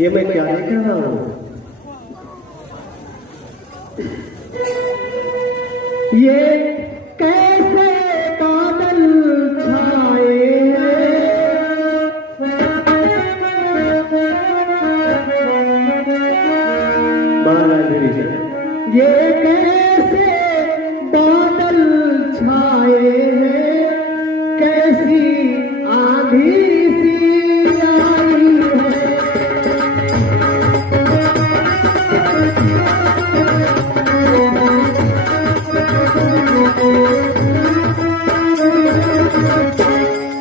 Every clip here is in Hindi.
ये मैं क्या देख रहा हूं? ये कैसे बादल छाए ये कैसे बादल छाए हैं, कैसी आंधी सी आई है।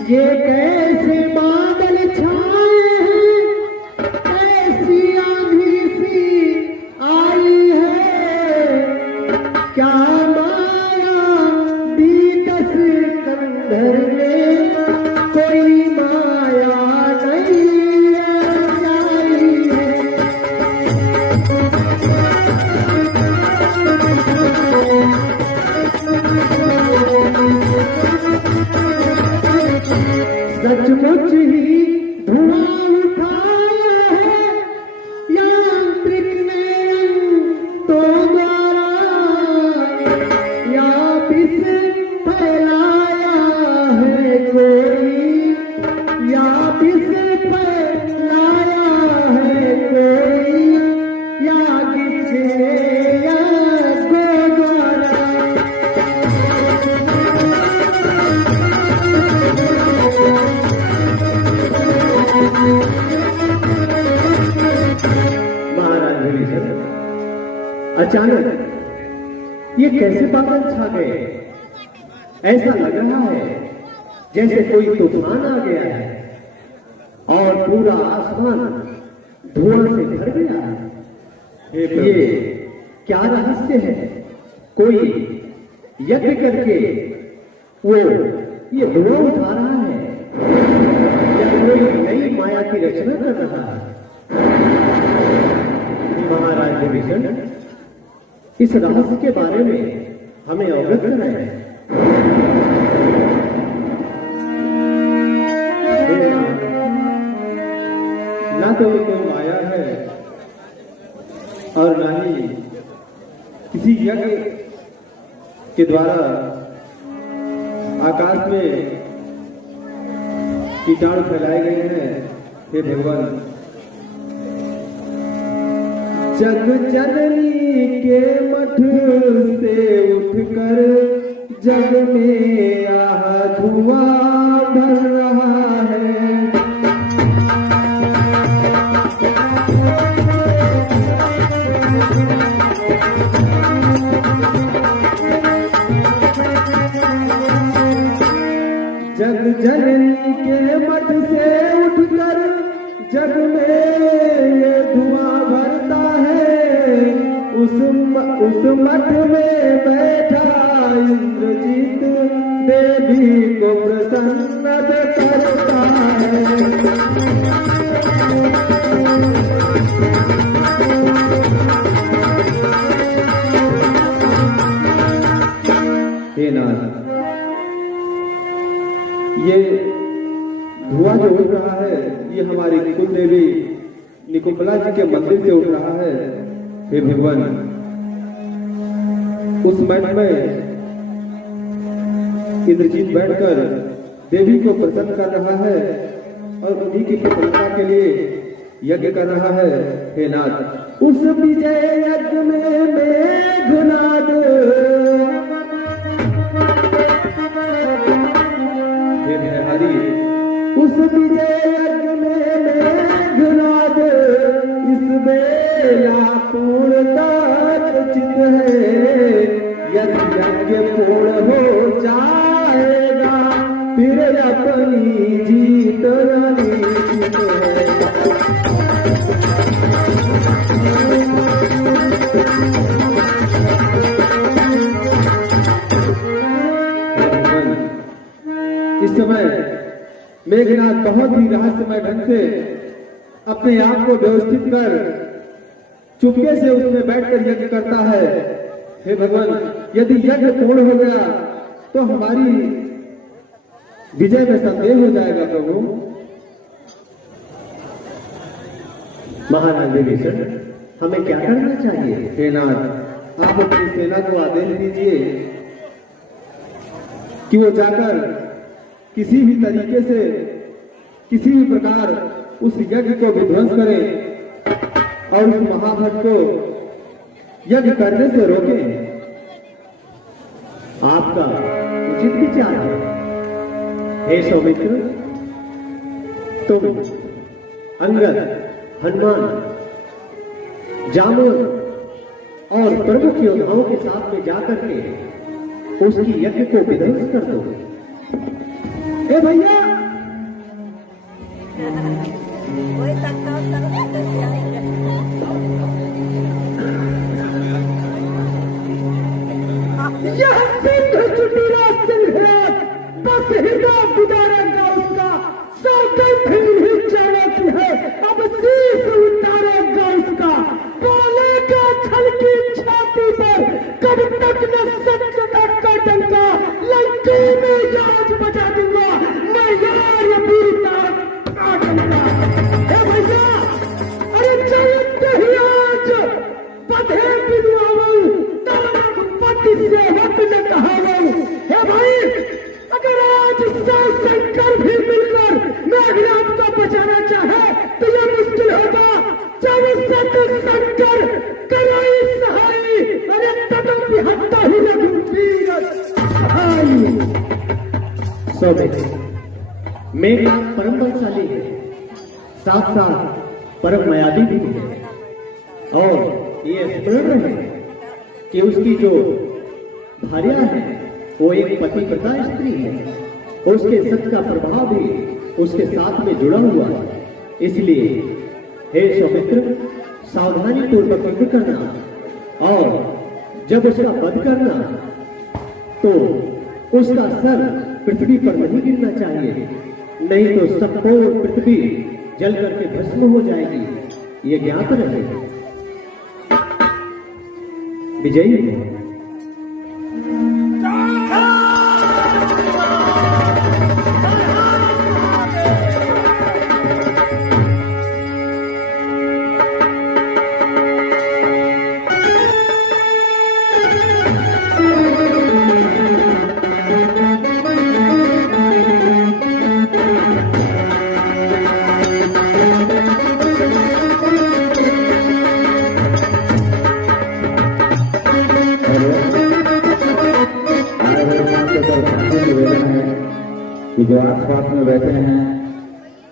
ये कैसे बादल छाए हैं, कैसी आंधी सी आई है। क्या माया बीतस कंधर में, कोई माया नहीं आई है। सचमुच ही धुआं उठाया है यांत्रिक ने तो द्वारा, या विष फैलाया है कोई, या विष फैलाया है कोई, या किसने या को द्वारा। महाराज विभीषण, अचानक ये कैसे बादल छा गए? ऐसा लग रहा है जैसे कोई तूफान आ गया है और पूरा आसमान धुआं से भर गया है। ये क्या रहस्य है? कोई यज्ञ करके वो ये धुआं उठा रहा है, या कोई नई माया की रचना कर रहा है? महाराज विभीषण, इस रहस्य के बारे में हमें अवगत कराएं। ना तो ये कोई माया है और ना ही किसी यज्ञ के द्वारा आकाश में कीटाणु फैलाए गए हैं। हे भगवान, जग जननी के मठ से उठकर जग में आह धुआं भर रहा है। जग जननी के मठ से उठकर जग में ये धुआं भरता है। उस मठ में बैठा इंद्रजीत देवी को प्रसन्न करता है। हे नाथ, ये धुआं जो उठ रहा है ये हमारी कुल देवी निकुंभला जी के मंदिर से उठ रहा है। हे भगवान, उस मठ में इंद्रजीत बैठकर देवी को प्रसन्न कर रहा है और उन्हीं की प्रसन्नता के लिए यज्ञ कर रहा है। हे नाथ, उस विजय यज्ञ में मेघनाद, उस विजय यज्ञ में मेघनाद, इस बेला पूर्णतः चित है। यदि यज्ञ पूर्ण हो जाएगा फिर अपनी जीत निश्चित है। इस समय मेघनाथ बहुत ही रहस्यमय ढंग से अपने आप को व्यवस्थित कर चुपके से उसमें बैठकर यज्ञ करता है। हे भगवान, यदि यज्ञ पूर्ण हो गया तो हमारी विजय में संदेह हो जाएगा प्रभु। महाराज विभीषण, हमें क्या करना चाहिए? हे नाथ, आप अपनी सेना को आदेश दीजिए कि वो जाकर किसी भी तरीके से, किसी भी प्रकार उस यज्ञ को विध्वंस करें और उस महाभट को यज्ञ करने से रोकें। आपका उचित विचार है। हे सौमित्र, तुम अंगद, हनुमान, जामुन और प्रमुख योद्धाओं के साथ में जाकर के उसकी यज्ञ को विध्वंस कर दो। ए भैया, यह सिंह चुटीला सिंह है, बस हृदय गुजारेगा उसका, सौ कई ही चलाती है, अब शीश उतारेगा उसका, बोलेगा छलकी छाती पर, कब तक न सत्यता का डंका, लंके में याद बजा दूंगा, मैं यार वीरता का डंका। हे भैया, अरे चलते ही आज पधे बिलवाऊं, पति से हट न कहाऊं। हे भाई, अगर आज शंकर भी मिलकर मेघनाथ को बचाना चाहे तो यह मुश्किल होगा। जब सत शंकर कराई सहाई, अरे तदपि हत्ता ही रघुवीर सहाई। सौमित्र, मेघनाथ परम बलशाली है, साथ साथ परम मायावी भी है, और ये स्मरण है कि उसकी जो भार्या है वो एक पतिव्रता स्त्री है, उसके सत का प्रभाव भी उसके साथ में जुड़ा हुआ है। इसलिए हे सौमित्र, सावधानी पूर्वक युद्ध करना, और जब उसका वध करना तो उसका सर पृथ्वी पर नहीं गिरना चाहिए, नहीं तो संपूर्ण पृथ्वी जल करके भस्म हो जाएगी। ये ज्ञात रहे। विजयी हो। कि जो आसपास में बैठे हैं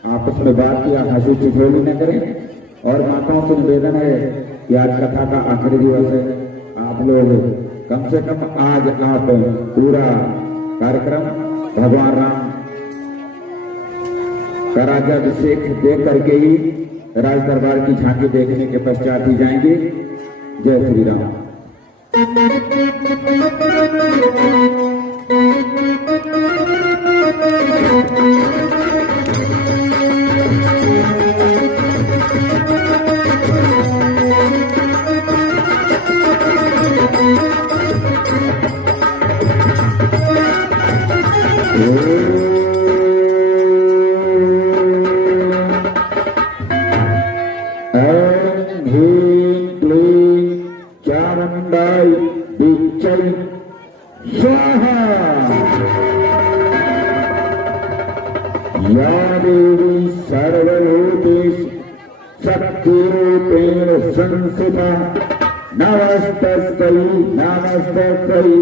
आपस में बात किया हंसी ठिठोली न करें, और माताओं से निवेदन है कि आज कथा का आखिरी दिवस है, आप लोग कम से कम आज आप पूरा कार्यक्रम भगवान राम का राज्याभिषेक देख करके ही राज दरबार की झांकी देखने के पश्चात ही जाएंगे। जय श्री राम। या देवी सर्वभूतेषु शक्तिरूपेण संस्थिता नमस्तस्यै नमस्तस्यै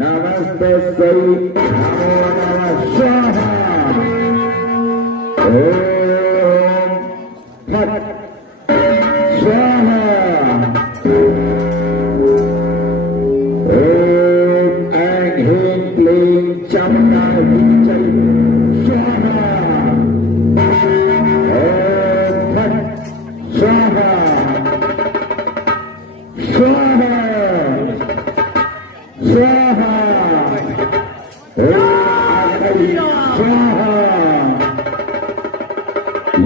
नमस्तस्यै नमो नमः स्वाहा। ओम फट् स्वाहा। ओम ऐं ह्रीं क्लीं चामुण्डाय विच्चै स्वाहा। ओम फट् स्वाहा स्वाहा स्वाहा। स्वाहा।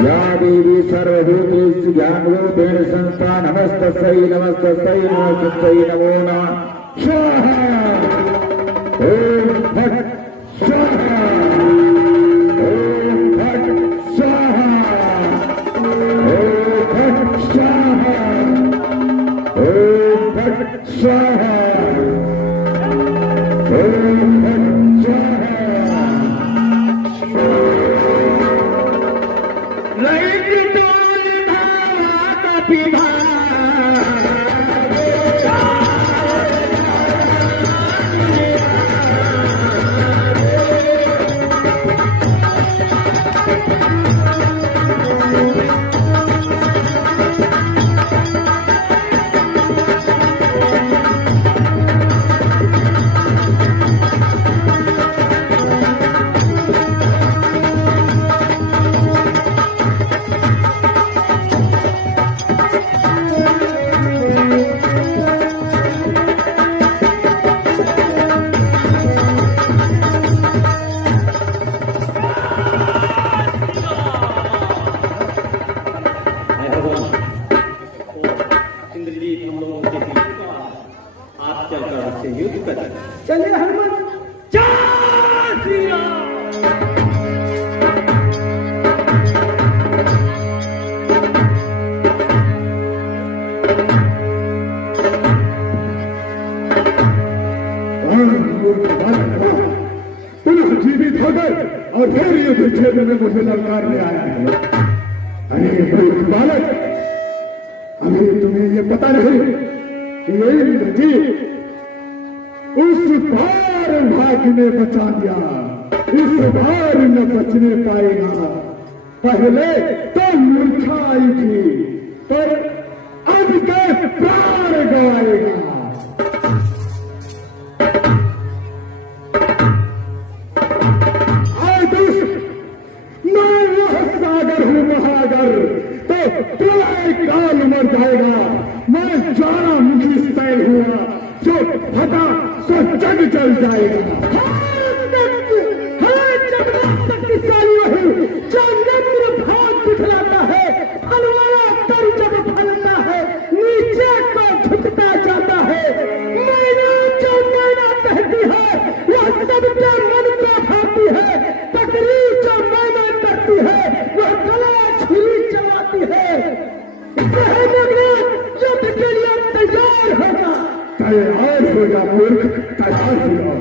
या देवी सर्वभूतेषु ज्ञानरूपेण संस्था नमस्तस्यै नमस्तस्यै नमस्तस्यै नमो नमः स्वाहा। ओम फट् स्वाहा। ओम फट् स्वाहा। ओम फट् फट स्वाहा, ओम फट स्वाहा। लैंगिक डोल धावा पिधा, इंद्रजीत हम लोगों के बीच आप चलकर उससे युद्ध करें। चलिए हनुमान, जय श्री राम। पुनः जीवित हो गए और फिर युद्ध क्षेत्र में मुझे ललकारने आया है। अरे मूर्ख बालक, अभी तुम्हें ये पता नहीं कि ये इंद्रजीत उस बार भाग्य ने बचा लिया, इस बार न बचने पाएगा। पहले तो मूर्छाई थी, पर अब के प्राण गवाएगा। मैं वह सागर हूँ महागर, तो प्रलय काल मर जाएगा। मैं ज्वालामुखी सैल हुआ, जो फटा सो जग जल जाएगा। शक्तिशाली वही जो नम्र भाव दिखलाता है, फलवाया तर जब फलता है, नीचे को झुकता जाता है। मैंने जो मैना कहती है, वह सबके मन को भाती है। पकड़ी जो मैना करती है, वह गला छुरी चलाती है। युद्ध के लिए तैयार होगा, तैयार हो जा मूर्ख, तैयार हो जा।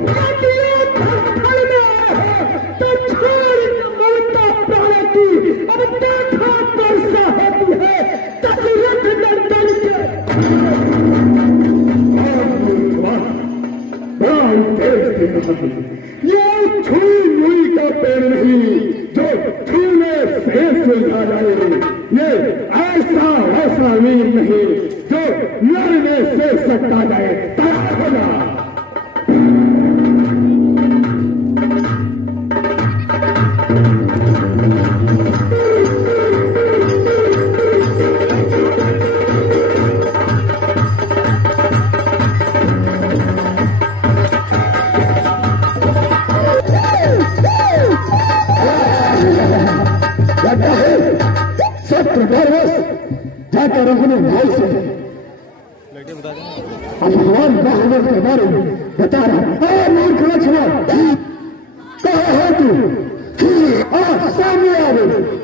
तो छोड़ ममता प्राण की, अब देखा वर्षा होती है दशरथ नंदन के। बड़ा उद्देश्य दे रहा हूं। ये छुई मुई का पेड़ नहीं जो छूने से सुलझा जाए। ये ऐसा वैसा वीर नहीं जो लड़ने से सकता जाए। तैयार हो जा। जाकर अपने भाई से भगवान बाहुबल के बारे में बता रहा। मूर्ख लक्ष्मण, कहाँ है तू? और सामने आ गए।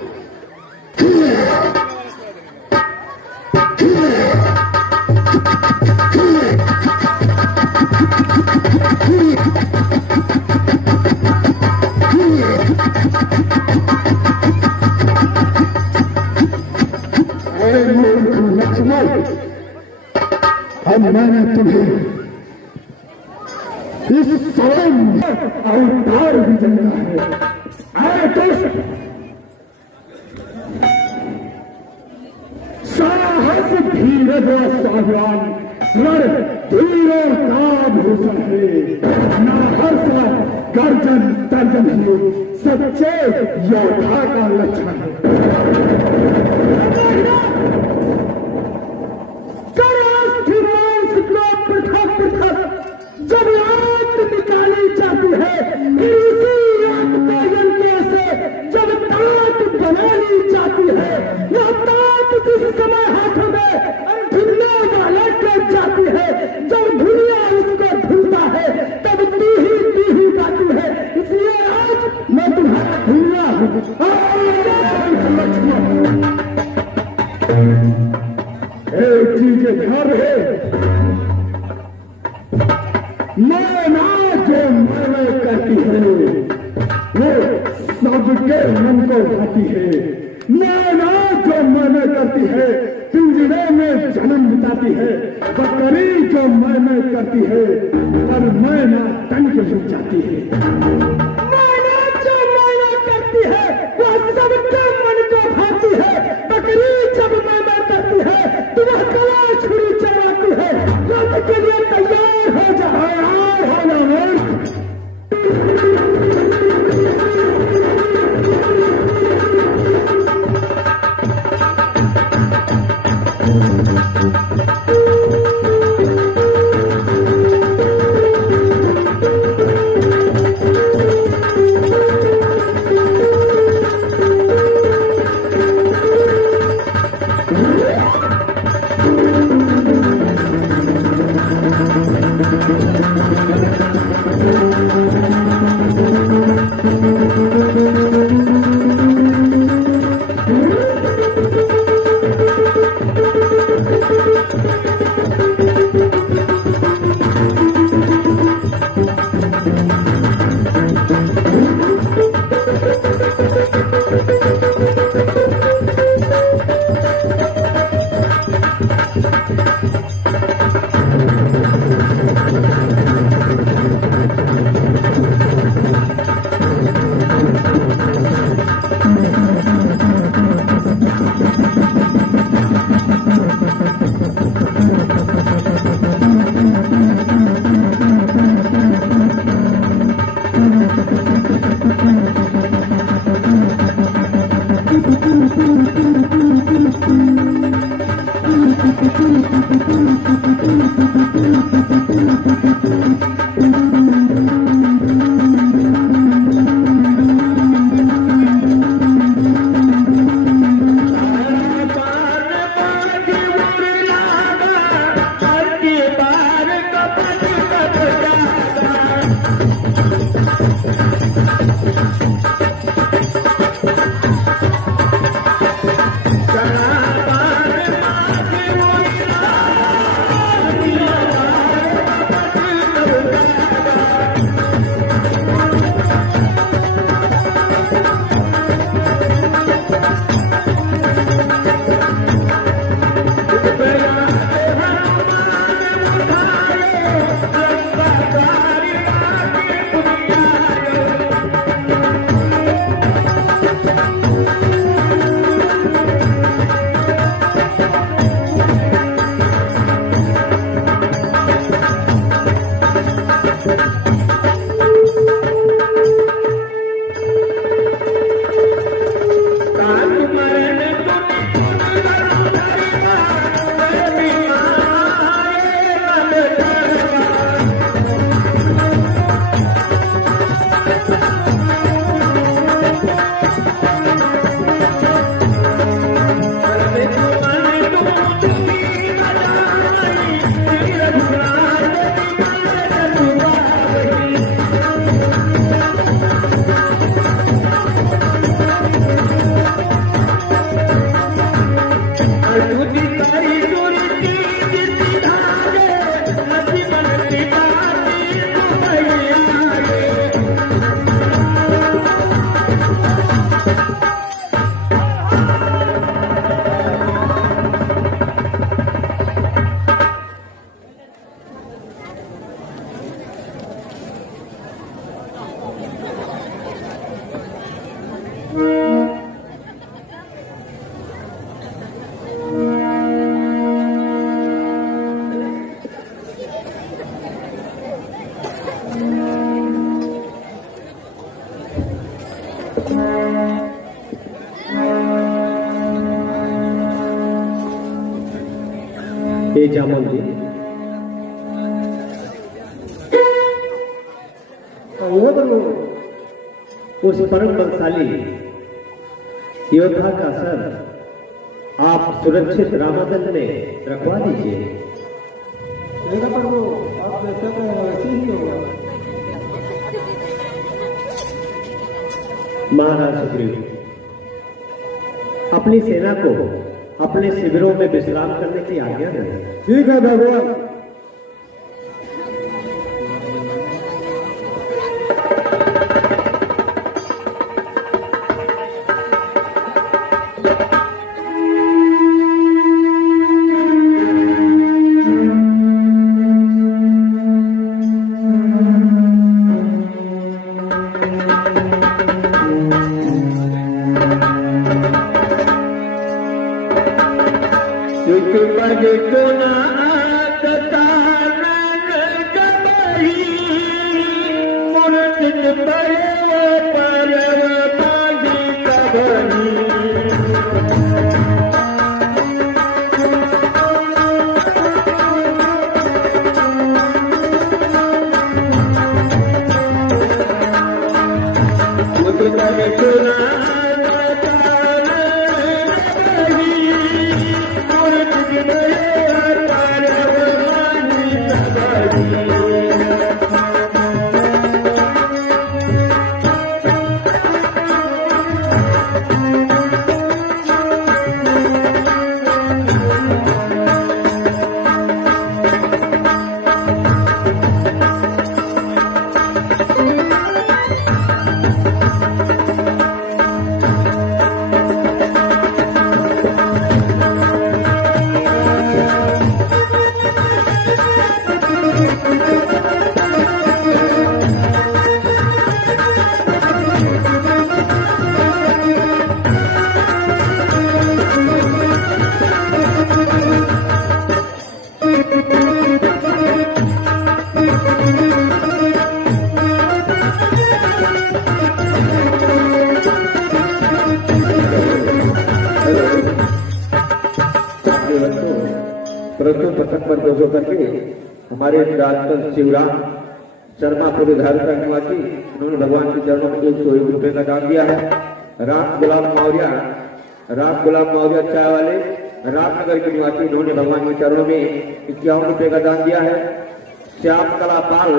लक्ष्मण, अब मैंने तुम्हें इस स्वयं अवतार भी देना है। दुष्ट, साहस धीरज और सावधान, रण धीरों का भूषण है। ना हर्ष गर्जन तर्जन ही सच्चे योद्धा का लक्षण है। जब आग निकाली जाती है, फिर उसी आग के जलने से जब ताक बना ली जाती है, वह ताक जिस समय हाथों में धुलने वाला कट जाती है, जब धुलिया उसको धुलता है, तब तू ही गाती है। इसलिए आज मैं तुम्हारा धुलिया हूँ। एक चीज ध्यान रहे, करती है, वो सबके मन को भाती है। मैना जो मैंने करती है, पिंजरे में जन्म बिताती है। बकरी जो मैंने करती है, पर मैना तन के झुक जाती है। मैना जो मैना करती है, वो सबके मन को भाती है। बकरी जब मैना करती है, तो वह कला छुरी चलाती है। युद्ध के लिए तैयार हो जाओ, हो जाओ। हे जामवंती, उस परम बलशाली योद्धा का सर आप सुरक्षित रामादल में रखवा दीजिए। प्रभु, आप जैसे कहें वैसे ही होगा। महाराज सुग्रीव, अपनी सेना को अपने शिविरों में विश्राम करने की आज्ञा दें। ठीक है भगवान। गुना तारण गबही मूर्ति परव बागी कबही प्रस्तुत पथक पर दोषों करके हमारे डॉक्टर शिवराम शर्मा पूरे धारिता निवासी उन्होंने भगवान के चरणों में 101 रुपये का दान दिया है। राम गुलाब मौर्य चाय वाले रामनगर के निवासी उन्होंने भगवान के चरणों में 51 रुपये का दान दिया है। श्याम कला पाल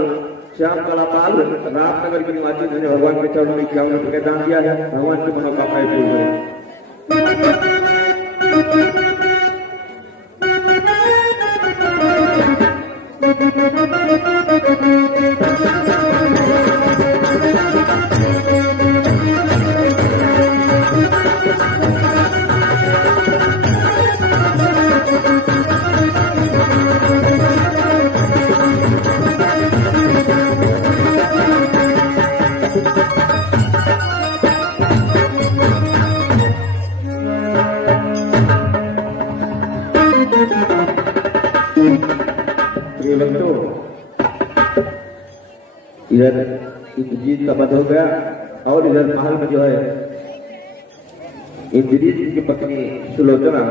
रामनगर के निवासी उन्होंने भगवान के चरणों में 51 रुपये का दान दिया है। भगवान की मनोकामनाएं पूरी करें। इधर इंद्रजीत का वध हो गया और इधर महल में जो है इंद्रजीत की पत्नी सुलोचना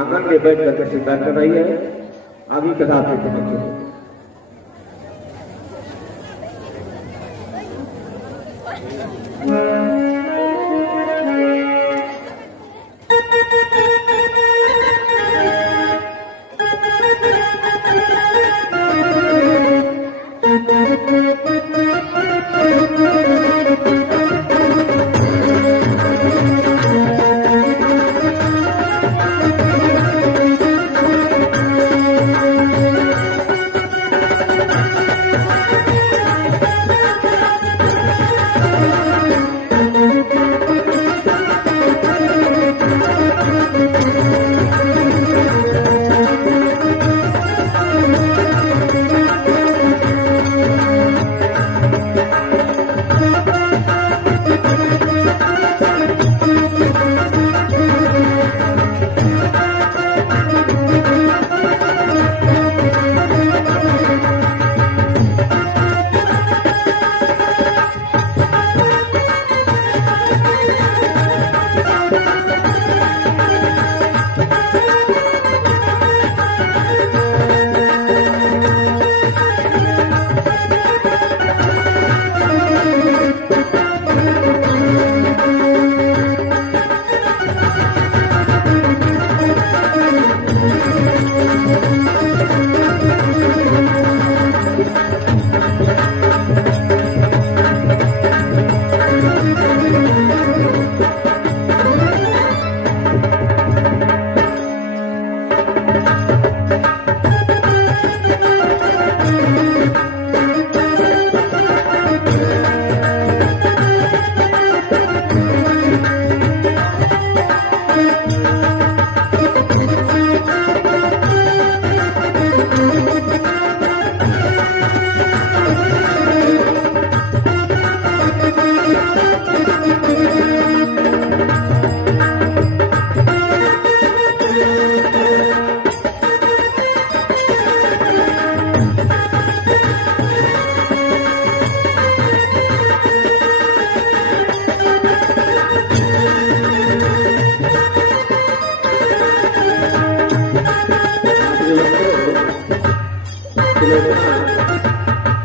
आंगन में बैठ करके श्रृंगार कर रही है। आगे कथा आपके समक्ष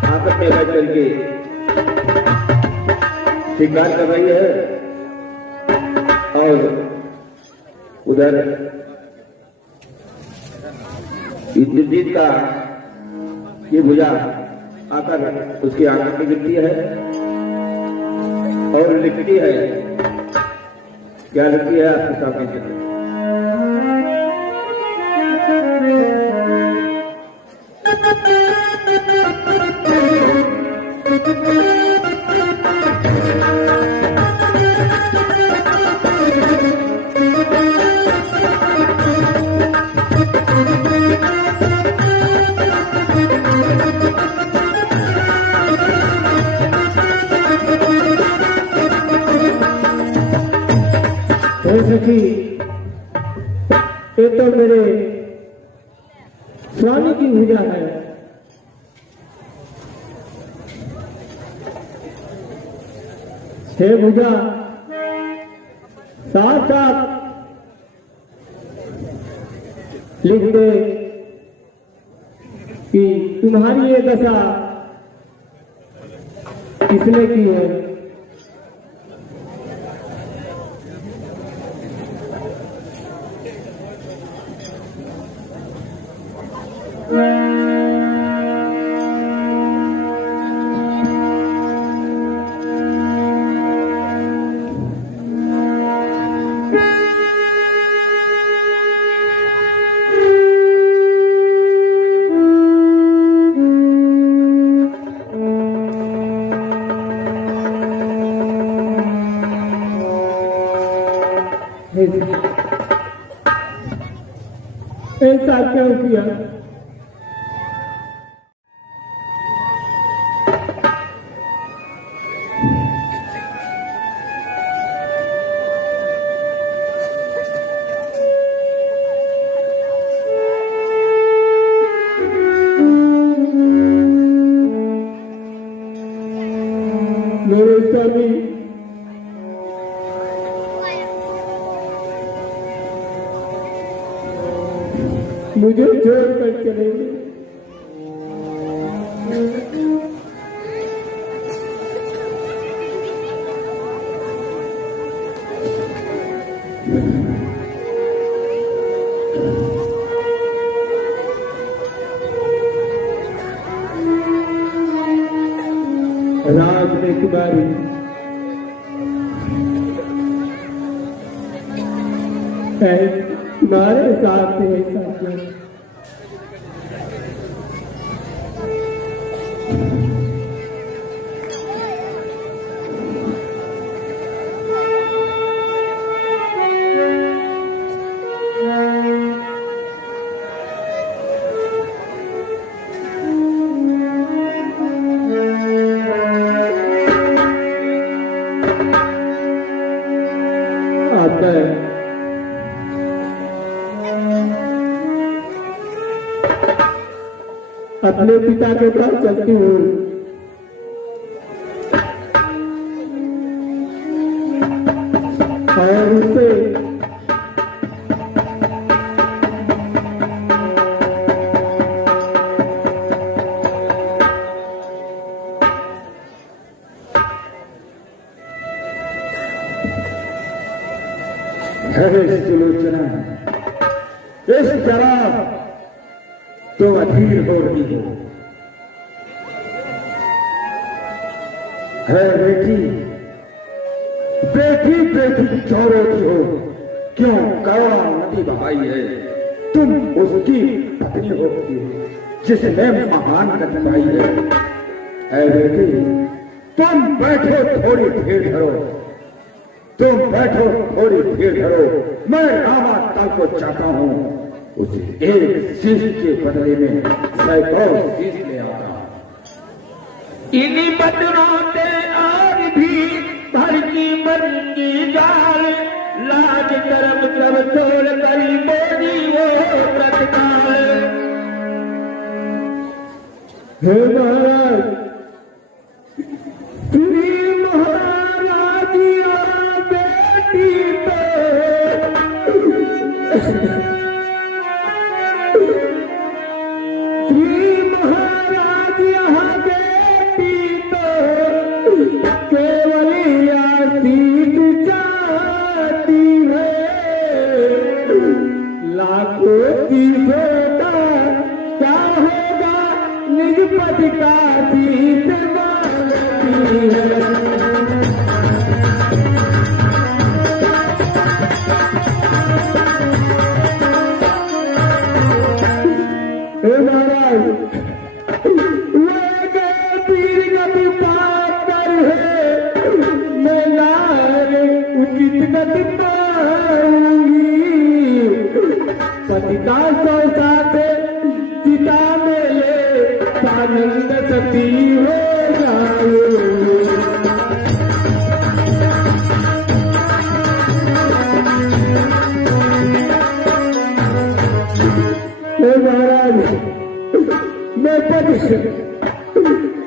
आकर में बैठ करके शिकार कर रही है और उधर इंद्रजीत का ये भुजा आकर उसकी आंख में गिरती है और लिखती है, क्या लिखती है आपके सामने? सखी, ये तो मेरे स्वामी की भुजा है। हे भुजा, साथ साथ लिख दे कि तुम्हारी ये दशा किसने की है। ऐसा क्यों किया? मेरे स्वामी मुझे छोड़ कर चले गए। राज ने तुम्हारी तुम्हारे साथ है साथियों। आता है अपने पिता के पास चलती हूँ और उससे सुलोचना, इस तरह तो अधीर हो रही हो है बेटी, बेटी बेटी क्यों रोती हो? क्यों कौवा नदी बहाई है? तुम उसकी पत्नी होती हो जिसने महान कठिनाई है बेटी। तुम बैठो थोड़ी भीड़ धरो, तुम बैठो थोड़ी भीड़ धरो। मैं रामा ताल को चाहता हूं, उसे एक शीश के बदले में सैकड़ों शीश ले आता। इन्हीं बदरों से और भी भर की मरंगी गाल, लाज कर्म सब छोड़ करी मोदी वो प्रतिकाल। हे महाराज, श्री महाराजिया बेटी तो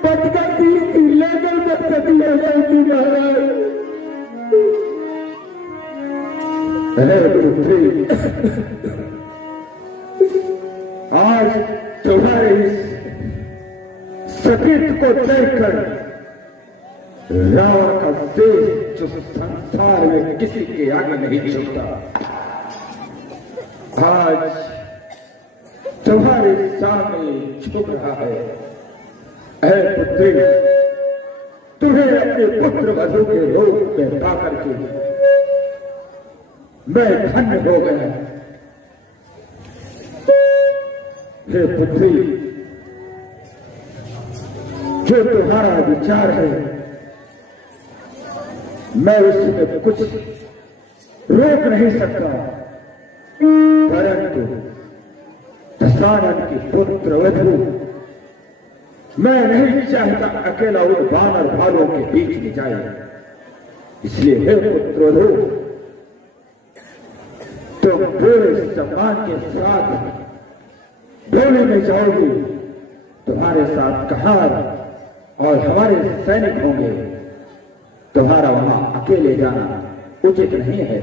पटकती लेकर पटकती है जाती महाराज। आज तुम्हारे इस सतीत को देखकर रावण का देश जो संसार में किसी के आगे नहीं झुकता, आज तुम्हारे सामने झुक रहा है। ऐ पुत्री, तुम्हें अपने पुत्र वधु के रूप में पाकर के मैं धन्य हो गया। हे पुत्री, जो तुम्हारा विचार है मैं उसमें कुछ रोक नहीं सकता, परंतु दशानन की पुत्र वधु मैं नहीं चाहता अकेला उन वानर भालों के बीच में जाए। इसलिए हे पुत्र वधु, तुम पूरे सम्मान के साथ डोले में जाओगे। तुम्हारे साथ कहार और हमारे सैनिक होंगे। तुम्हारा वहां अकेले जाना उचित नहीं है।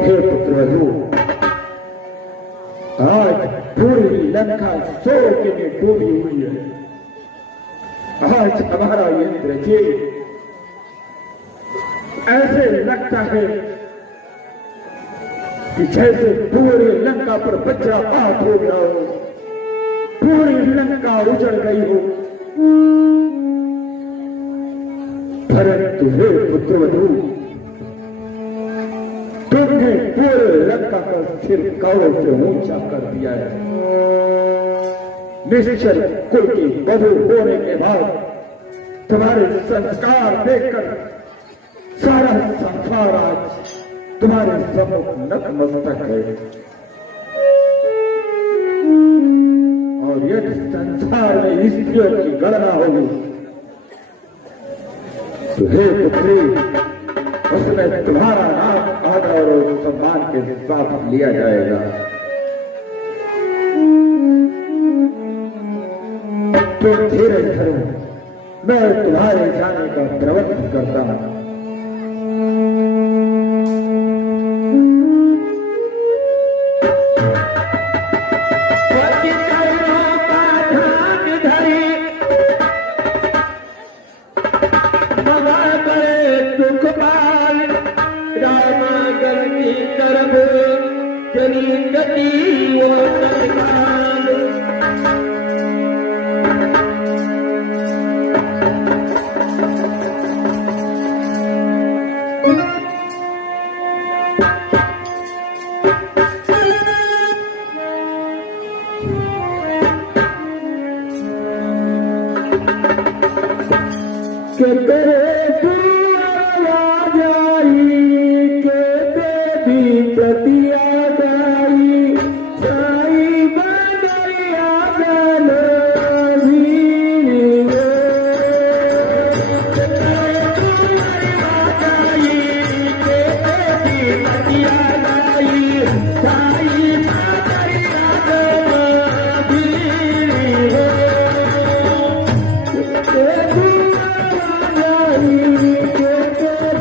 हे पुत्रवधू, आज पूरी लंका शोक में डूबी हुई है। आज हमारा इंद्रजीत ऐसे लगता है कि जैसे पूरी लंका पर वज्रपात हो गया हो, पूरी लंका उजड़ गई हो। परंतु हे पुत्रवधू, तुमने पूरे लंका का सिर कौड़ों से ऊंचा कर दिया है। निश्चल कुल की वधु होने के बाद तुम्हारे संस्कार देखकर सारा संसार आज तुम्हारे सम्मुख नतमस्तक है। और यदि संसार में स्त्रियों की गणना होगी तो हे पुत्री, उसमें तुम्हारा नाम आदर और सम्मान के साथ लिया जाएगा। तो धीरे धरो, मैं तुम्हारे जाने का प्रबंध करता हूं।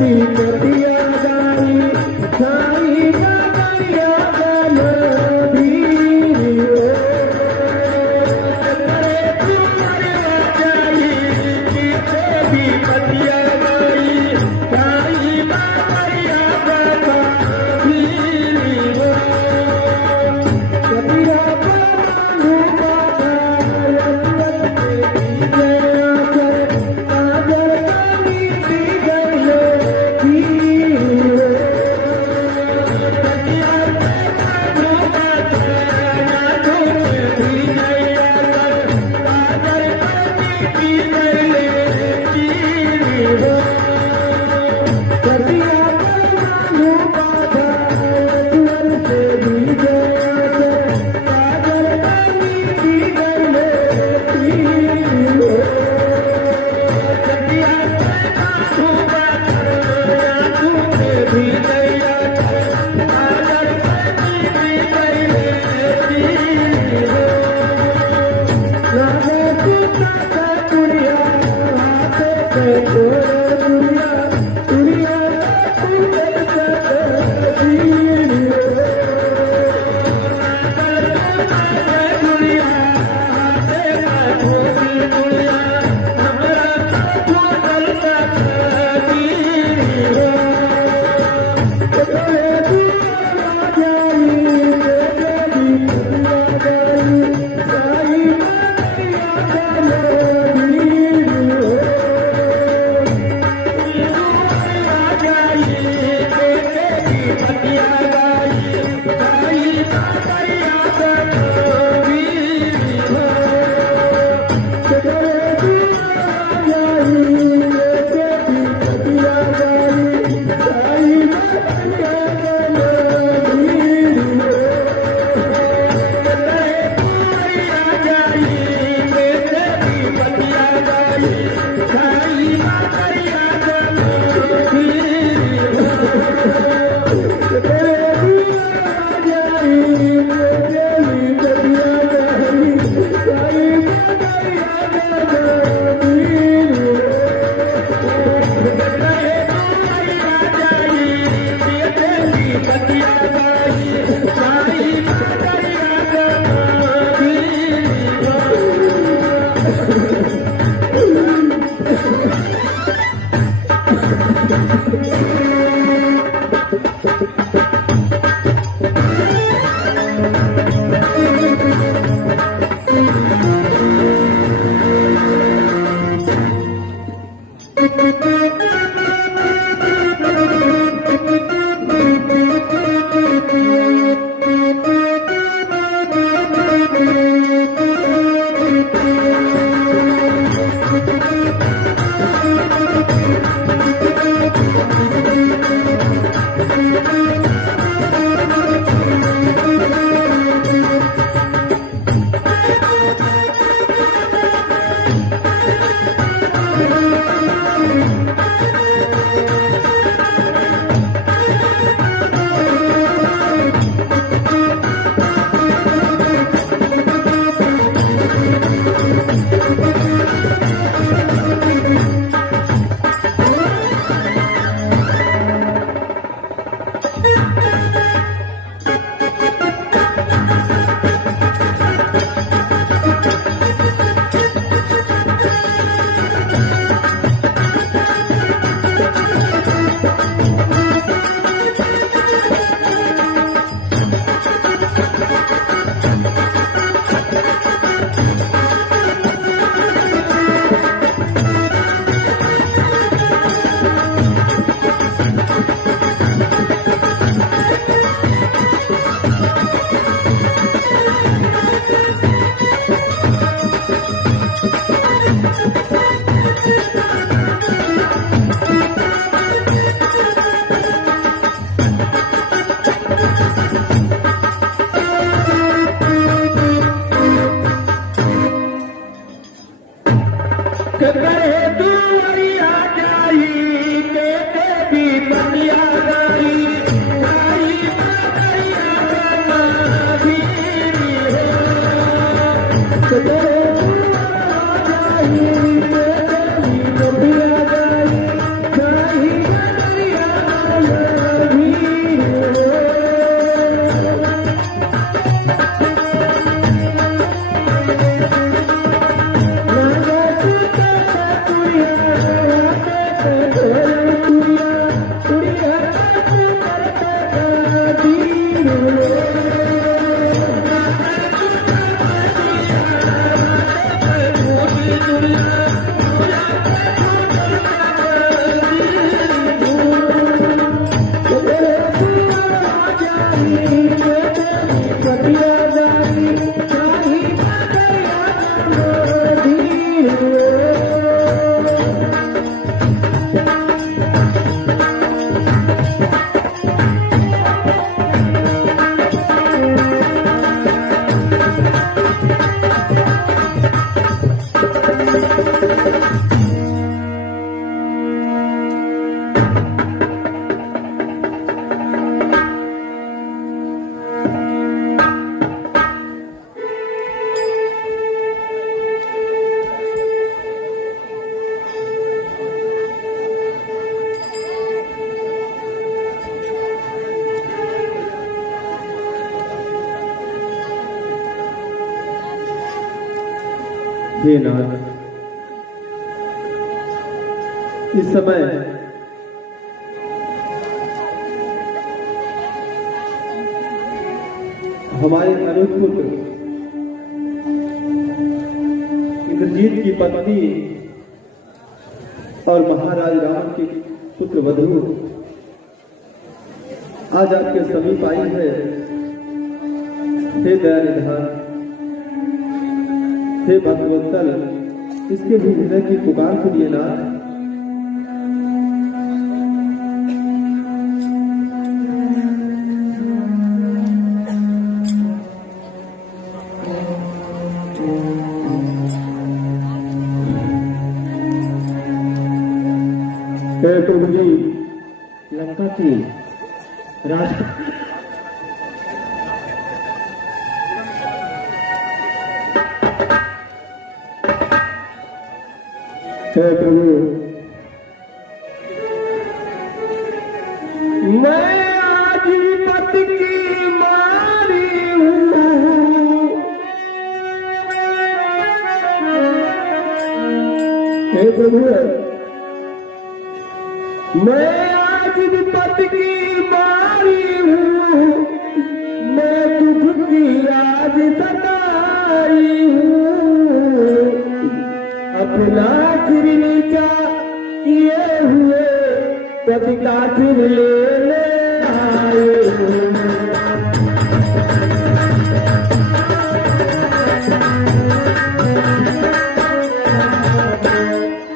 Thank you. हे नाथ, इस समय हमारे अनुजपुत्र इंद्रजीत की पत्नी और महाराज राम की पुत्र वधु आज आपके समीप आई है। हे दयानिधान, हे भगवंतल, इसके भी हृदय की पुकार सुनिए नाथ। तुम जी लंका की राज हे प्रभु, मैं आज पति की मारी हूँ। हे प्रभु, मैं आज विपत्ति की मारी हूँ, मैं दुख की आज सताई हूँ। अपना फिर नीचा किए हुए कभी काफिर लेने आए हूँ।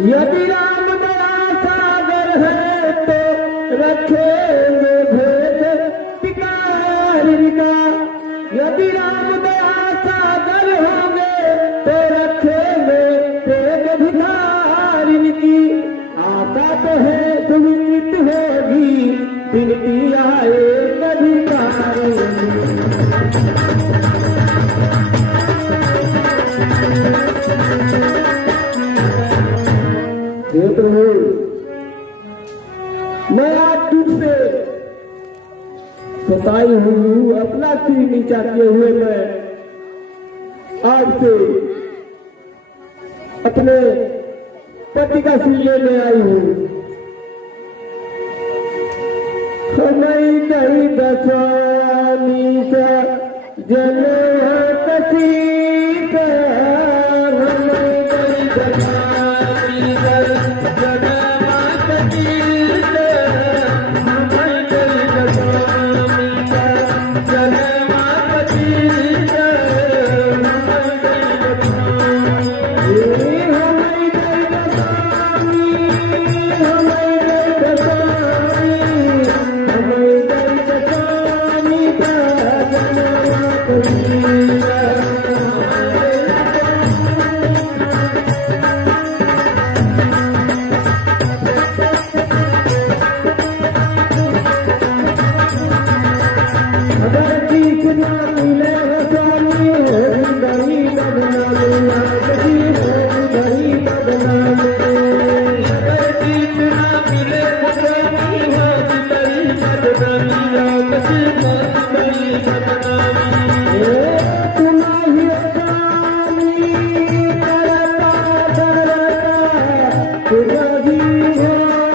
यदि राम दया सागर है तो रखेंगे भेद भिखारिन का। यदि राम दया सागर होंगे तो रखेंगे भेद भिखारिन की। आशा तो है सुनिश्चित होगी, बिनती आए कभी मैं आज तुझसे सताई हूँ, अपना सिर नीचा किए हुए मैं आज से अपने पति का सिर लेने आई हूँ। नहीं नहीं दशानी सा जन कसी का, नहीं नहीं दशानी सा जन कसी का, नहीं नहीं दशानी सा जन कसी का, नहीं नहीं दशानी, हमें नहीं दशानी, हमें नहीं दशानी का जन कसी का। अगर ठीक ना मिले स्वामी हो गई बदना मिला, कभी हो गई बदना मिले। अगर ठीक ना मिले स्वामी हो गई बदना मिला, कभी हो गई बदना मिले। सुना ही स्वामी करता करता सुना ही जन्म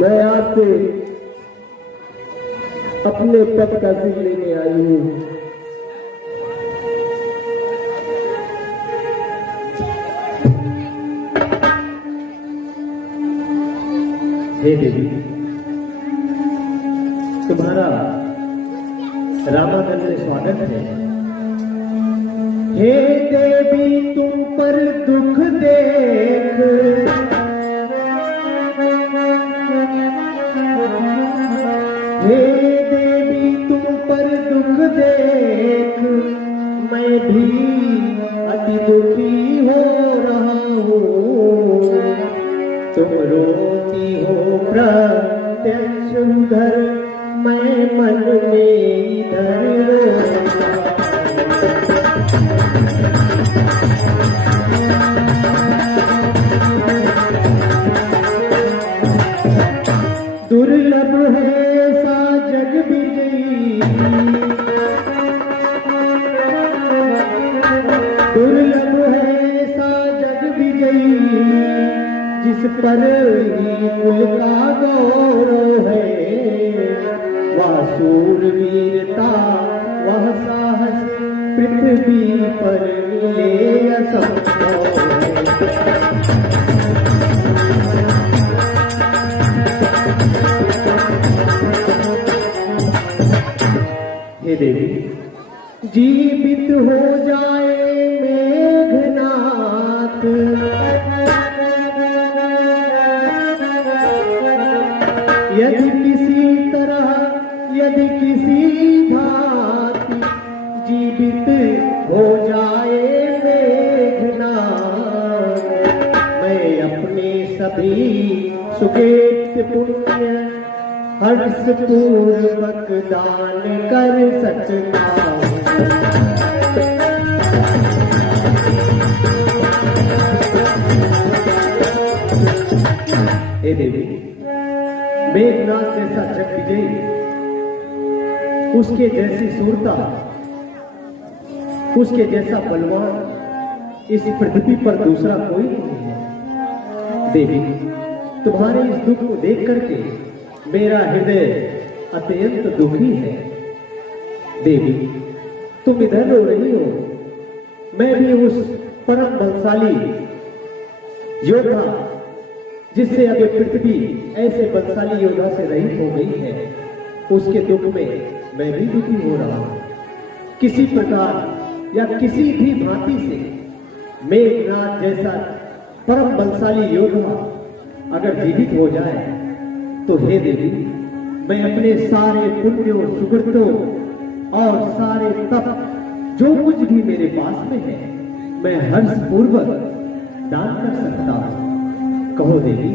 मैं आपसे अपने पद का सिर लेने आई हूं। हे देवी, तुम्हारा रामागण में स्वागत है। हे देवी, तुम पर दुख देख हे देवी, तुम पर दुख देख मैं भी अति दुखी हो रहा हूँ। तुम रोती हो प्रत्यक्ष उधर, मैं मन में इधर रोता। दुर्लभ है सा जग विजयी, दुर्लभ है सा जग विजयी, जिस पर ही कुल का गौरव है। वह शूरवीरता वह साहस पृथ्वी पर मिले असंभव है। हे देवी, जीवित हो जाए मेघनाथ, यदि किसी तरह यदि किसी भांति जीवित हो जाए मेघनाथ, मैं अपने सभी सुखेत पुण्य हर्ष पूर्वक दान कर सकता हूँ। हे देवी, मेघनाथ जैसा जग विजयी, उसके जैसी सूरता, उसके जैसा बलवान इस पृथ्वी पर दूसरा कोई नहीं है। देवी, तुम्हारे इस दुख को देख करके मेरा हृदय अत्यंत दुखी है। देवी, तुम इधर रो रही हो, मैं भी उस परम बलशाली योद्धा, जिससे अब पृथ्वी ऐसे बलशाली योद्धा से रहित हो गई है, उसके दुख में मैं भी दुखी हो रहा हूं। किसी प्रकार या किसी भी भांति से मेघनाथ जैसा परम बलशाली योद्धा अगर जीवित हो जाए तो हे देवी, मैं अपने सारे पुण्यों सुकृतों और सारे तप जो कुछ भी मेरे पास में है, मैं हर्ष पूर्वक दान कर सकता हूं। कहो देवी।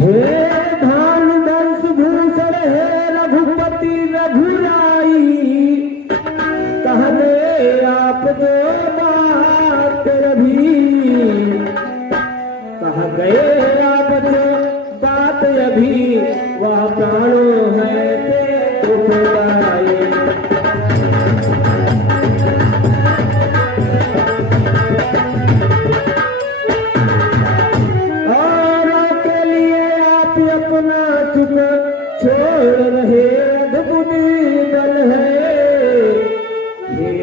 हे भानु वंश भूषण, हे रघुपति रघुराई, कहने आप दो बात अभी, कह गए आप दो बात अभी, वह प्राणों है ते दुखदाई। और के लिए आप अपना चुप छोड़ रहे अद्भुत दल है।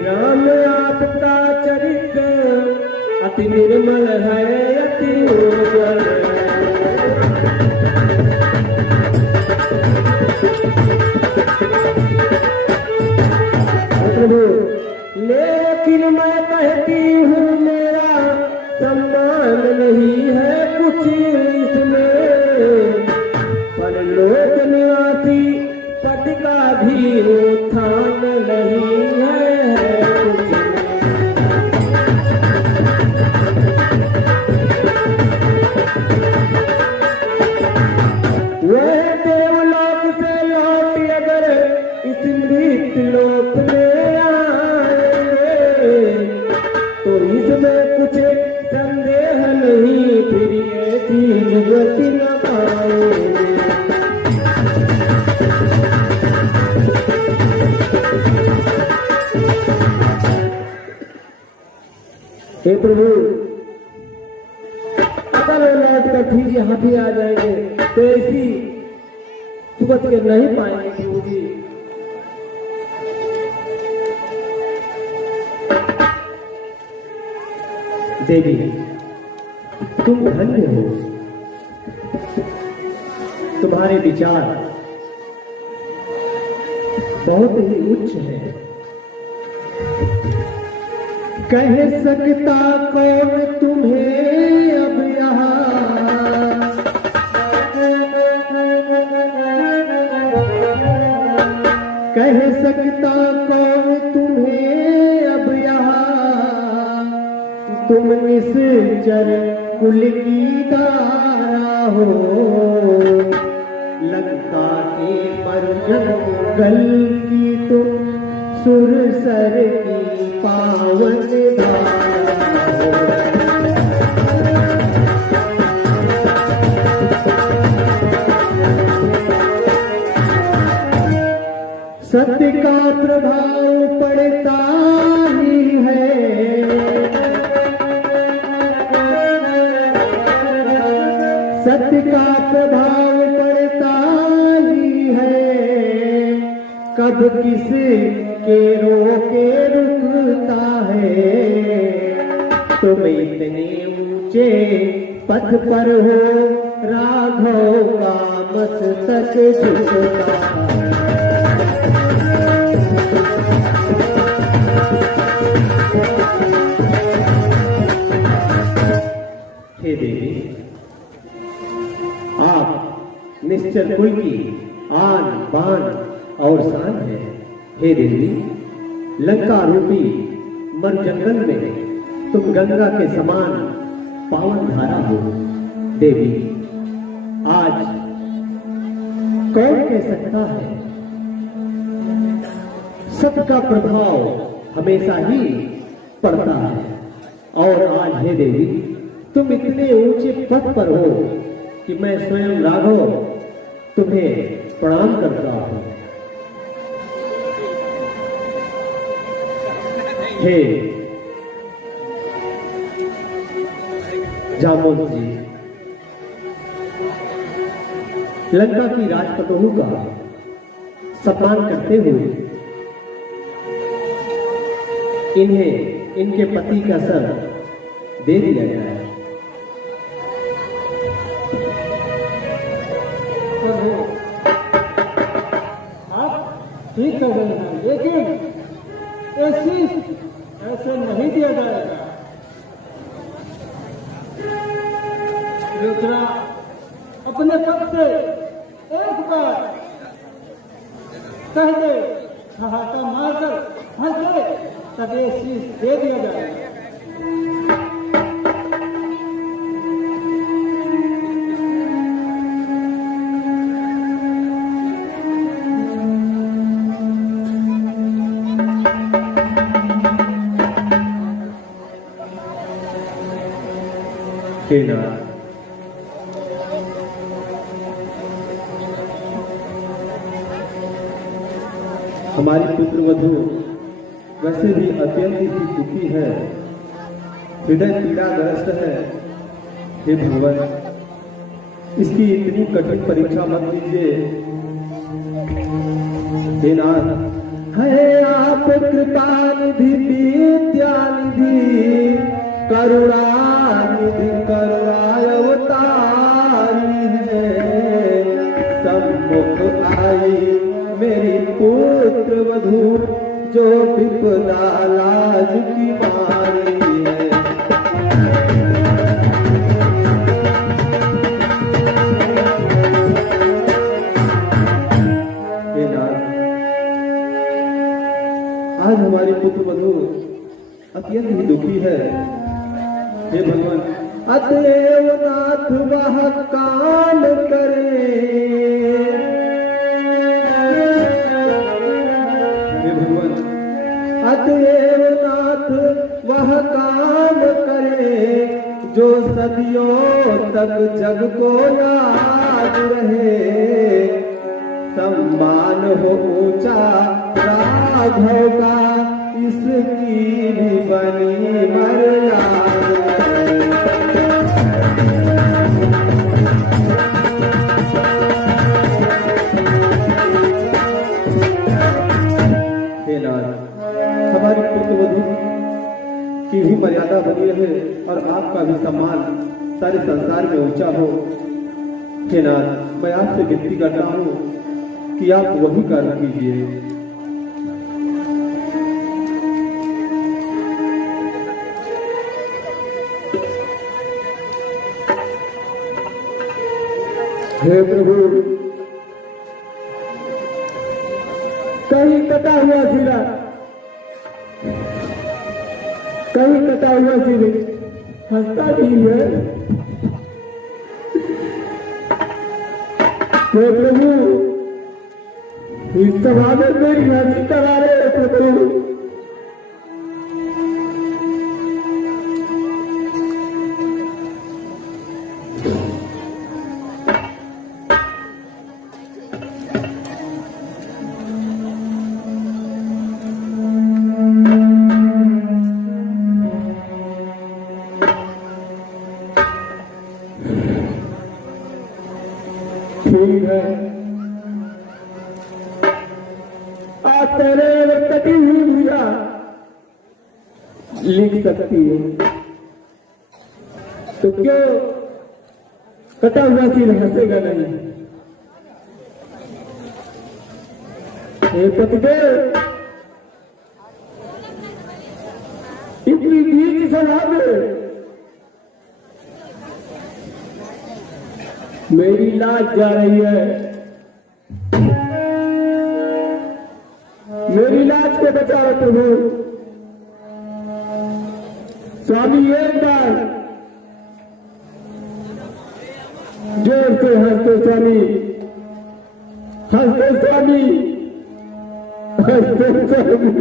राम आपका चरित्र अति निर्मल है, अति उज्ज्वल प्रभु, लेकिन मैं कहती हूँ मेरा सम्मान नहीं है कुछ इसमें, पर लोक निवासी पद का भी उत्थान नहीं है। वह देवलोक से लौट अगर इस मृत लोक में आए, तो इसमें कुछ संदेह नहीं, फिर ये चीज गति न पाए। हे प्रभु, अगर वो लौट कर ठीक यहाँ भी आ जाएंगे तो ऐसी सुबह के नहीं पाएंगे प्रभु जी। देवी, तुम धन्य हो, तुम्हारे विचार बहुत ही उच्च है। कह सकता कौन तुम्हें अब यहाँ, कह सकता कौन तुम्हें अब यहाँ, तुम निश्चर कुल की धारा हो, लंका के मरुजंगल की तुम सुरसर की पावन धारा हो। सत्य का प्रभाव पड़ता ही है, सत्य का प्रभाव पड़ता ही है, कब किस के रोके रुकता है। तुम इतने ऊंचे पथ पर हो, राघव का मस्तक झुकता है। हे देवी, आप निश्चल कुल की आन बान और शान है। हे देवी, लंका रूपी मर जंगल में तुम गंगा के समान पावन धारा हो। देवी, आज कौन कह सकता है, सबका प्रभाव हमेशा ही पड़ता है। और आज हे देवी, तुम इतने ऊंचे पद पर हो कि मैं स्वयं राघव तुम्हें प्रणाम करता हूं। हे जामोद जी, लंका की राजपटोहू का सम्मान करते हुए इन्हें इनके पति का सर दे दिया जाए। ठीक कर रहे हैं, लेकिन ऐसे नहीं दिया जाएगा। रुद्रा अपने पद से एक बार कह दे, ठहाका मारकर हंस दे, तब ये शीश दे दिया जाएगा। हे नाथ, हमारी पुत्र वधू वैसे भी अत्यंत ही दुखी है, हृदय पीड़ाग्रस्त है। हे भगवान, इसकी इतनी कठिन परीक्षा मत लीजिए। हे नाथ, है आप कृपा निधि विद्यानिधि, करुणानिधि करुणाय अवतारी है। सम्मुख आई मेरी पुत्र वधू, जो विपदा लाज की मारी है। आज हमारी पुत्र वधू अत्यंत ही दुखी है। हे भगवान, अतएव नाथ वह काम करे। हे भगवान, अतएव नाथ वह काम करे, जो सदियों तक जग को याद रहे। सम्मान हो ऊंचा राघव का, इसकी भी बनी मर्यादा। की भी मर्यादा बनी रहे और आपका भी सम्मान सारे संसार में ऊंचा हो। हे नाथ, मैं आपसे विनती करता हूँ कि आप वही कार्य कीजिए। हे प्रभु, कहीं कटा हुआ सिरा, कहीं कटा हुआ सिर हंसता नहीं है। हे प्रभु, इस सभा में मेरी हंसी करा रहे प्रभु। ठीक है, आज तेरे कटी हुई भुजा लिख सकती है, तो क्यों कटा हुआ सिर हंसेगा नहीं? हे पतिदेव, इतनी भीड़ की सभा में मेरी लाज जा रही है। मेरी लाज को बचाओ प्रभु। स्वामी एक बार जोर से हंसते स्वामी, हंसते स्वामी, हंसते स्वामी।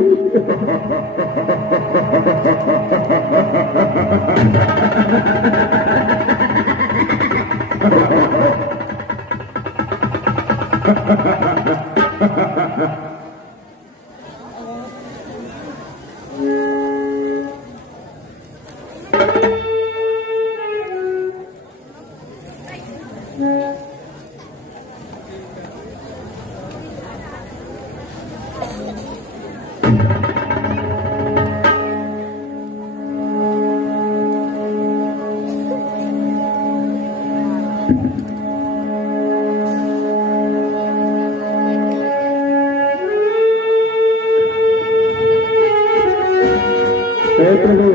हे प्रभु,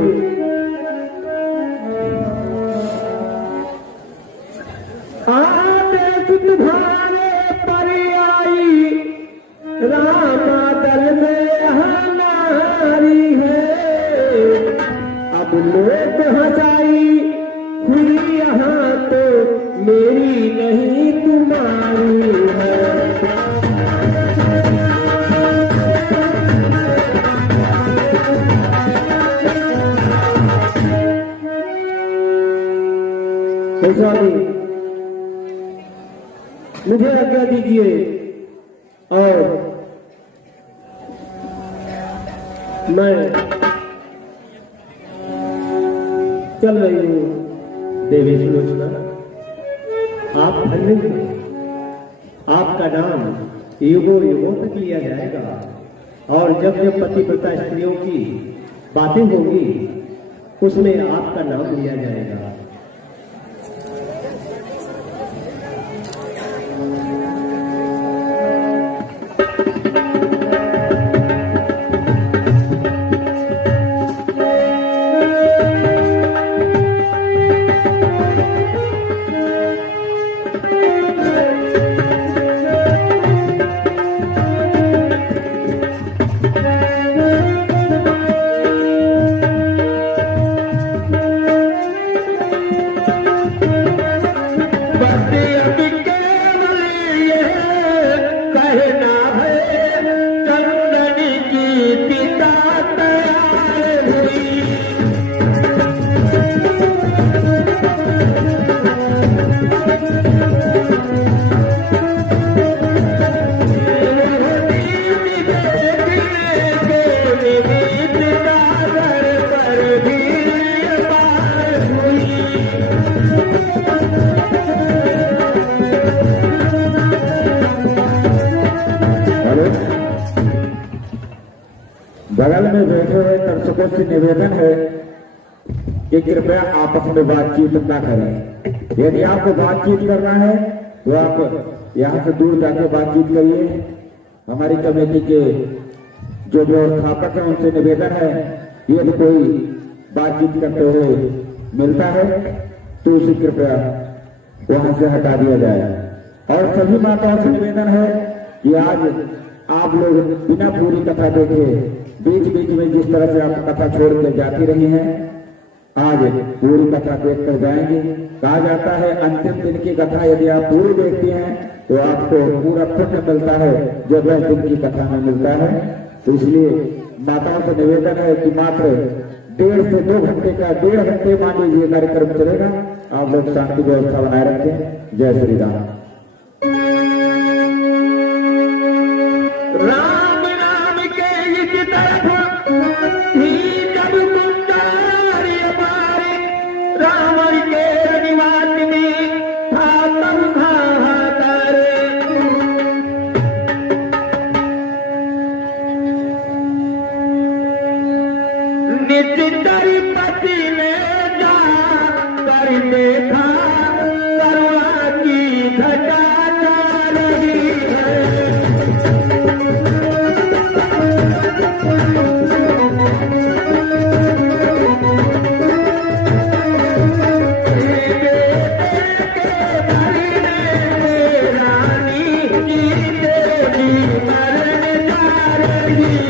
आदेश तुम्हारे पर आई, रामा दल में हमारी है। अब लोग हंसाई हुई यहाँ तो मेरी नहीं तुम्हारी है। स्वामी, मुझे आज्ञा दीजिए और मैं चल रही हूँ। देवी सुलोचना, आप धन्य हैं। आपका नाम युगों युगों तक लिया जाएगा और जब जब पतिव्रता स्त्रियों की बातें होंगी उसमें आपका नाम लिया जाएगा। बगल में बैठे हुए दर्शकों से निवेदन है कि कृपया आपस में बातचीत न करें। यदि आपको बातचीत करना है तो आप यहाँ से दूर जाके बातचीत करिए। हमारी कमेटी के जो व्यवस्थापक हैं उनसे निवेदन है, यदि कोई बातचीत करते हुए मिलता है तो उसे कृपया वहां से हटा दिया जाए। और सभी माताओं से निवेदन है कि आज आप लोग बिना पूरी कथा देखे बीच बीच में जिस तरह से आप कथा छोड़ के जाती रही हैं, आज पूरी कथा देख कर जाएंगे। कहा जाता है अंतिम दिन की कथा यदि आप पूरी देखती हैं तो आपको पूरा पुण्य मिलता है जो 10 दिन की कथा में मिलता है। तो इसलिए माताओं से निवेदन है कि मात्र 1.5 से 2 घंटे का 1.5 घंटे मान लीजिए कार्यक्रम चलेगा। आप लोग शांति व्यवस्था बनाए रखें। जय श्री राम। राम नाम के इस तरफ ही जब कुंजारी मारे, रावण के निवास में था तब हाहाकार। निश्चितर पति ने जा कर देखा, करुणा की घटा जा रही है। रानी जी देवी मरण जा रही